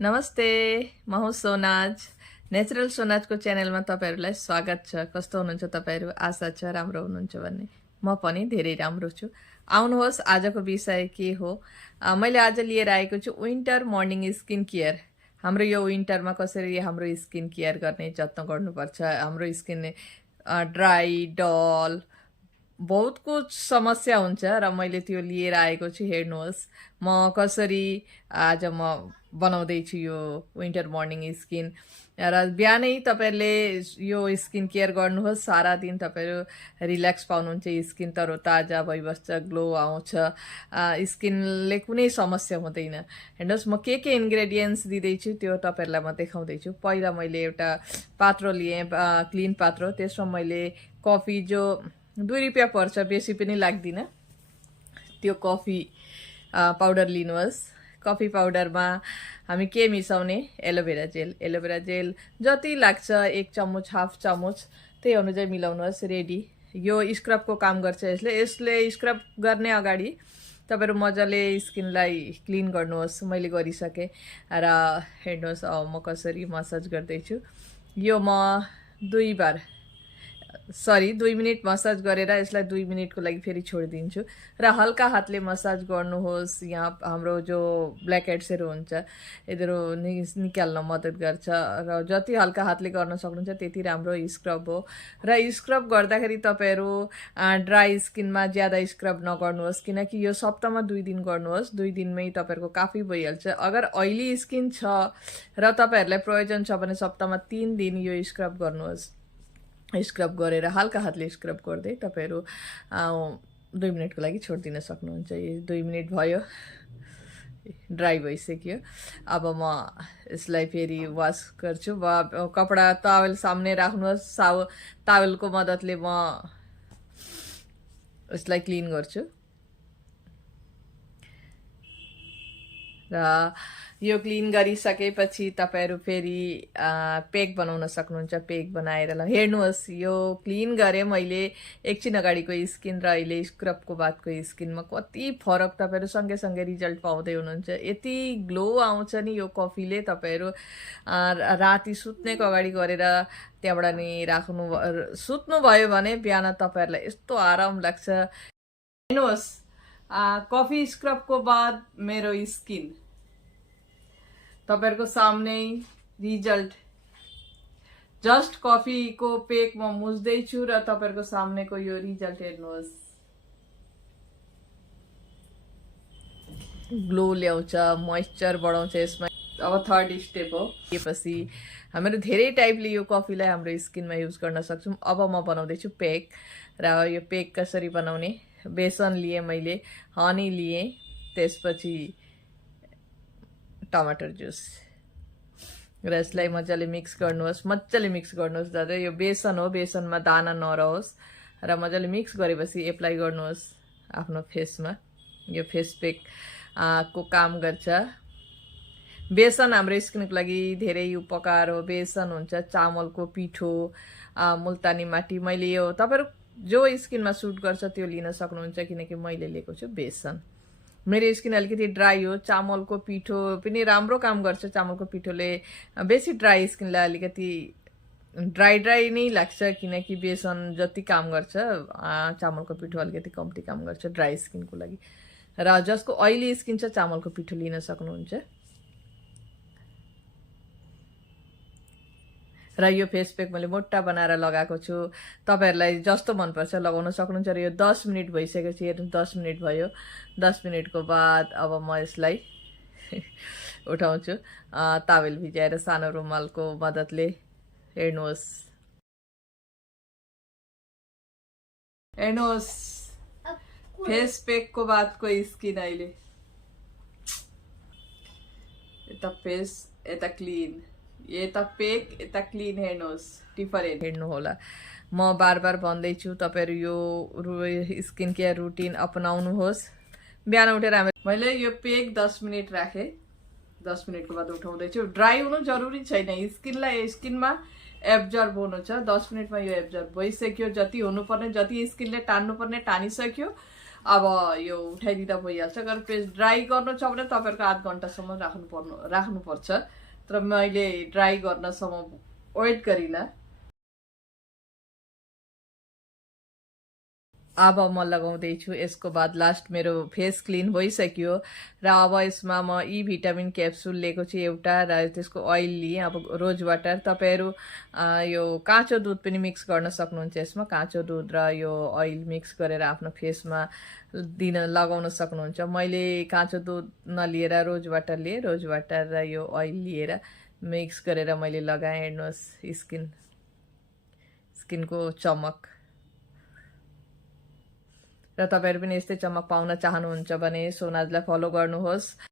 नमस्ते, म हुँ सोनाज। नेचुरल सोनाजको च्यानलमा तपाईँहरूलाई स्वागत छ। कस्तो हुनुहुन्छ तपाईँहरू? आशा छ राम्रो हुनुहुन्छ भन्ने। म पनि धेरै राम्रो छु। आउनुहोस्, आजको विषय के हो? मैले आज लिएर आएको छु विन्टर मर्निङ स्किन केयर। हाम्रो यो विन्टरमा कसरी हाम्रो स्किन केयर गर्ने जत्न गर्नुपर्छ। हाम्रो स्किन ड्राई, डल बहुत कुछ समस्या हुन्छ र मैले त्यो लिएर आएको छु। हेर्नुहोस् म कसरी आज म बनाउँदैछु यो विन्टर मर्निङ स्किन। र बिहानै तपाईँहरूले यो स्किन केयर गर्नुहोस्। सारा दिन तपाईँहरू रिल्याक्स पाउनुहुन्छ, स्किन तरोताजा भइबस्छ, ग्लो आउँछ, स्किनले कुनै समस्या हुँदैन। हेर्नुहोस् म के इन्ग्रेडियन्ट्स दिँदैछु त्यो तपाईँहरूलाई म देखाउँदैछु। पहिला मैले एउटा पात्रो लिएँ, क्लिन पात्रो। त्यसमा मैले कफी जो 2 रुपियाँ पर्छ, बेसी पनि लाग्दिन, त्यो कफी पाउडर लिनुहोस्। कफी पाउडरमा हामी के मिसाउने? Aloe vera jail. एलोभेरा जेल जति लाग्छ 1 चम्मच, हाफ चम्मच, त्यही अनुसार मिलाउनुहोस्। रेडी। यो स्क्रबको काम गर्छ। यसले स्क्रब गर्ने अगाडि तपाईँहरू मजाले स्किनलाई क्लिन गर्नुहोस्। मैले गरिसकेँ र हेर्नुहोस् म कसरी मसाज गर्दैछु। यो म 2 मिनट मसाज गरेर यसलाई 2 मिनटको लागि फेरि छोडिदिन्छु र हल्का हातले मसाज गर्नुहोस्। यहाँ हाम्रो जो ब्ल्याक हेड्सहरू हुन्छ यिनीहरू निकाल्न मद्दत गर्छ र जति हल्का हातले गर्न सक्नुहुन्छ त्यति राम्रो स्क्रब हो। र स्क्रब गर्दाखेरि तपाईँहरू ड्राई स्किनमा ज्यादा स्क्रब नगर्नुहोस्, किनकि यो सप्ताहमा 2 दिन गर्नुहोस्। 2 दिनमै तपाईँहरूको काफी भइहाल्छ। अगर ऑयली स्किन छ र तपाईँहरूलाई प्रयोजन छ भने सप्ताहमा 3 दिन यो स्क्रब गर्नुहोस्। स्क्रब गरेर हल्का हातले स्क्रब गर्दै तपाईँहरू 2 मिनटको लागि छोडिदिन सक्नुहुन्छ। यो 2 मिनट भयो, ड्राई भइसक्यो। अब म यसलाई फेरि वास गर्छु। कपडा टावेल सामने राख्नुहोस्। टावेलको मद्दतले म यसलाई क्लिन गर्छु। र यो क्लिन गरिसकेपछि तपाईँहरू फेरि पेक बनाउन सक्नुहुन्छ। पेक बनाएर हेर्नुहोस्, यो क्लिन गरेँ मैले एकछिन अगाडिको स्किन र अहिले स्क्रबको बादको स्किनमा कति फरक तपाईँहरू सँगै रिजल्ट पाउँदै हुनुहुन्छ। यति ग्लो आउँछ नि यो कफीले। तपाईँहरू राति सुत्नेको अगाडि गरेर त्यहाँबाट नि सुत्नुभयो भने बिहान तपाईँहरूलाई यस्तो आराम लाग्छ। हेर्नुहोस्, कफी स्क्रबको बाद मेरो स्किन तपाईँहरूको सामने रिजल्ट। जस्ट कफीको पेक म मुस्दैछु र तपाईँहरूको सामनेको यो रिजल्ट हेर्नुहोस्। ग्लो ल्याउँछ, मोइस्चर बढाउँछ यसमा। अब थर्ड स्टेप हो। त्यसपछि हामीहरू धेरै टाइपले यो कफीलाई हाम्रो स्किनमा युज गर्न सक्छौँ। अब म बनाउँदैछु पेक। र यो पेक कसरी बनाउने? बेसन लिएँ मैले, हनी लिएँ, त्यसपछि टमाटर जुस र यसलाई मजाले मिक्स गर्नुहोस्। मजाले मिक्स गर्नुहोस् दादा। यो बेसन हो, बेसनमा दाना नरहोस्। र मजाले मिक्स गरेपछि एप्लाई गर्नुहोस् आफ्नो फेसमा। यो फेस पेक को काम गर्छ। बेसन हाम्रो स्किनको लागि धेरै उपकार हो। बेसन हुन्छ चामलको पिठो, मुल्तानी माटी। मैले यो तपाईँहरू जो स्किनमा सुट गर्छ त्यो लिन सक्नुहुन्छ, किनकि मैले लिएको छु बेसन। मेरो स्किन अलिकति ड्राई हो। चामलको पिठो पनि राम्रो काम गर्छ। चामलको पिठोले बेसी ड्राई स्किनलाई अलिकति ड्राई नै लाग्छ, किनकि बेसन जति काम गर्छ चामलको पिठो अलिकति कम्ती काम गर्छ ड्राई स्किनको लागि। र जसको ऑयली स्किन छ चामलको पिठो लिन सक्नुहुन्छ। र यो फेस प्याक मैले मोटा बनाएर लगाएको छु। तपाईँहरूलाई जस्तो मनपर्छ लगाउन सक्नुहुन्छ। र यो 10 मिनट भइसकेपछि हेर्नु, 10 मिनट भयो। 10 मिनटको बाद अब म यसलाई उठाउँछु तावेल भिजाएर सानो रुमालको मद्दतले। हेर्नुहोस्, हेर्नुहोस् फेस प्याकको बादको स्किन अहिले। यता फेस, यता क्लिन, यता पेक, यता क्लिन। हेर्नुहोस्, डिफरेन्ट हेर्नु होला। म बार भन्दैछु तपाईँहरू यो स्किन केयर रुटिन अपनाउनुहोस्। बिहान उठेर मैले यो पेक 10 मिनट राखेँ। 10 मिनटको बाद उठाउँदैछु। ड्राई हुनु जरुरी छैन। स्किनमा एब्जर्ब हुनु छ। 10 मिनटमा यो एब्जर्ब भइसक्यो। जति हुनुपर्ने, जति स्किनले टान्नुपर्ने टानिसक्यो। अब यो उठाइदिँदा भइहाल्छ। गरेर पेस्ट ड्राई गर्नु छ भने तपाईँहरूको आध घन्टासम्म राख्नुपर्छ। तर मैले ड्राई गर्नसम्म वेट गरिनँ। अब म लगाउँदैछु। यसको बाद लास्ट मेरो फेस क्लिन भइसक्यो र अब यसमा म ई भिटामिन क्याप्सुल लिएको छु एउटा, र त्यसको ओइल लिएँ। अब रोज वाटर, तपाईँहरू यो काँचो दुध पनि मिक्स गर्न सक्नुहुन्छ यसमा। काँचो दुध र यो ओइल मिक्स गरेर आफ्नो फेसमा लगाउन सक्नुहुन्छ। मैले काँचो दुध नलिएर रोज वाटर लिएँ। रोज वाटर र यो ओइल लिएर मिक्स गरेर मैले लगाएँ। हेर्नुहोस् स्किनको चमक। र तपाईँहरू पनि यस्तै चमक पाउन चाहनुहुन्छ भने सोनाजलाई फलो गर्नुहोस्।